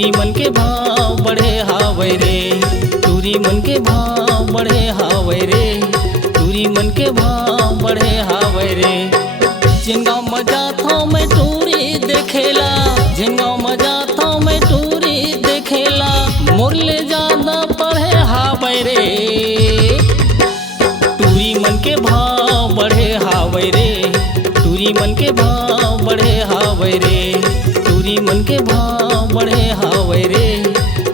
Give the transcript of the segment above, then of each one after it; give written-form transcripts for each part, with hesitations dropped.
टूरी मन के भाव बढ़े हावै रे, टूरी मन के भाव बढ़े हावै रे, टूरी मन के भाव बढ़े हावै रे। जिन गाँव में जात हूँ मैं टूरी देखेला, जिन गाँव में जात हूँ मैं टूरी देखेला, मुरले ज्यादा पढ़े हावै रे। टूरी मन के भाव बढ़े हावै रे, टूरी मन के भाव बढ़े हावै रे, टूरी मन के भाव बढ़े हावै रे,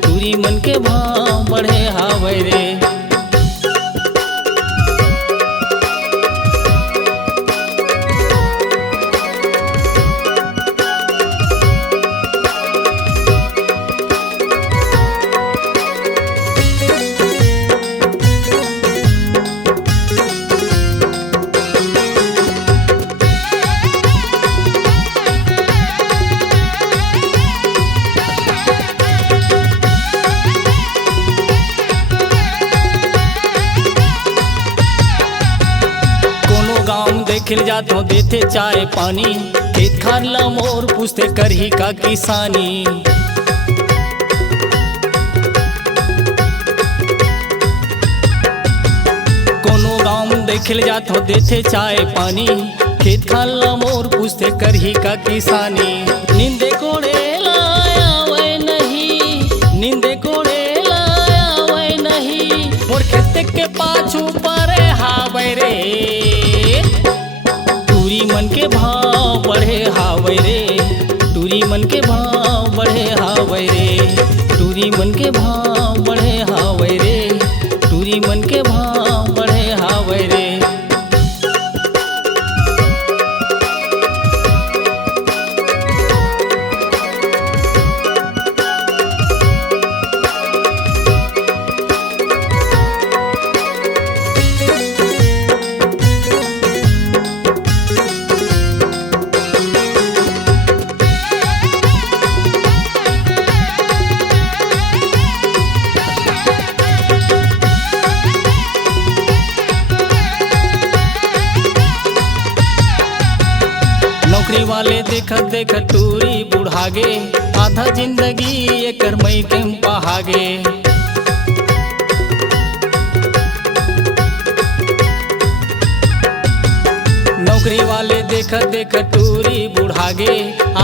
टूरी मन के भाव बढ़े हावै रे। खिल जातो देते चाय पानी, खेत खारला मोर पूछते करही का किसानी। कोनो गाँव देखिल जातो देते चाय पानी, खेत खारला मोर पूछते करही का किसानी। निंदे कोड़े लाया वै नहीं, निंदे कोड़े लाया वै नहीं, मोर खेत के पाछू परे हावै रे। टूरी मन के भाव बढ़े हावै रे, टूरी मन के भाव बढ़े हावै रे, टूरी मन के भाव बढ़े हावै रे, टूरी मन के भाव बढ़े हावै रे। नौकरी वाले देखत देखत टूरी बुढ़ागे, आधा जिंदगी एकर मई के पहागे। नौकरी वाले देखत देखत टूरी बुढ़ागे,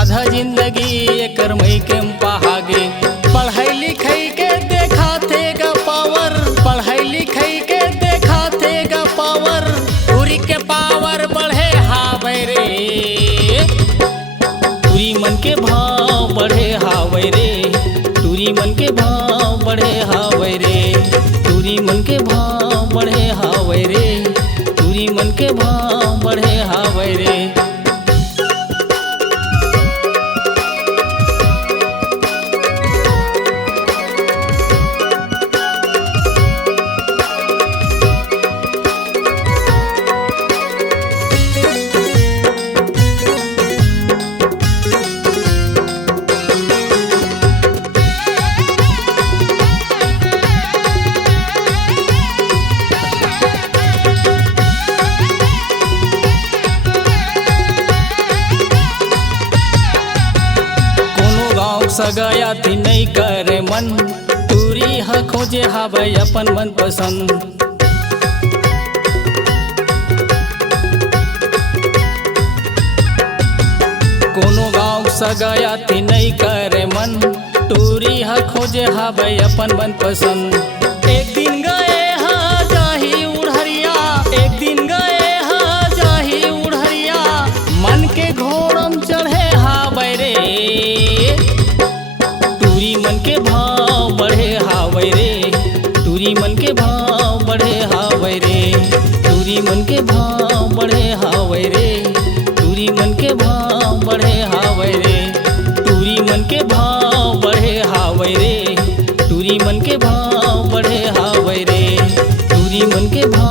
आधा जिंदगी एकर मई के पहागे। पढ़ाई लिखाई के देखा थे गा पावर, पढ़ाई लिखाई के देखा थे गा पावर, टूरी के पावर बढ़े हावै रे। टूरी मन के भाव बढ़े हावै रे, टूरी मन के भाव बढ़े हावै रे, टूरी मन के भाव बढ़े हावै रे, टूरी मन के भाव बढ़े हावै रे। सगाया थी नहीं करे मन, टूरी ह खोजे हावै अपन मन पसंद। कोनो गाँव सगाया थी नहीं करे मन, टूरी ह खोजे हावै अपन मन पसंद। एक दिन गए हा जाही उड़हरिया, एक दिन गए हा जाही उड़हरिया, मन के घोड़म चढ़े हावै रे। टूरी मन के भाव बढ़े हावै रे, टूरी मन के भाव बढ़े हावै रे, टूरी मन के भाव बढ़े हावै रे, टूरी मन के भाव बढ़े हावै रे, टूरी मन के भाव बढ़े हावै रे, टूरी मन के भाव बढ़े हावै रे, टूरी मन के भाव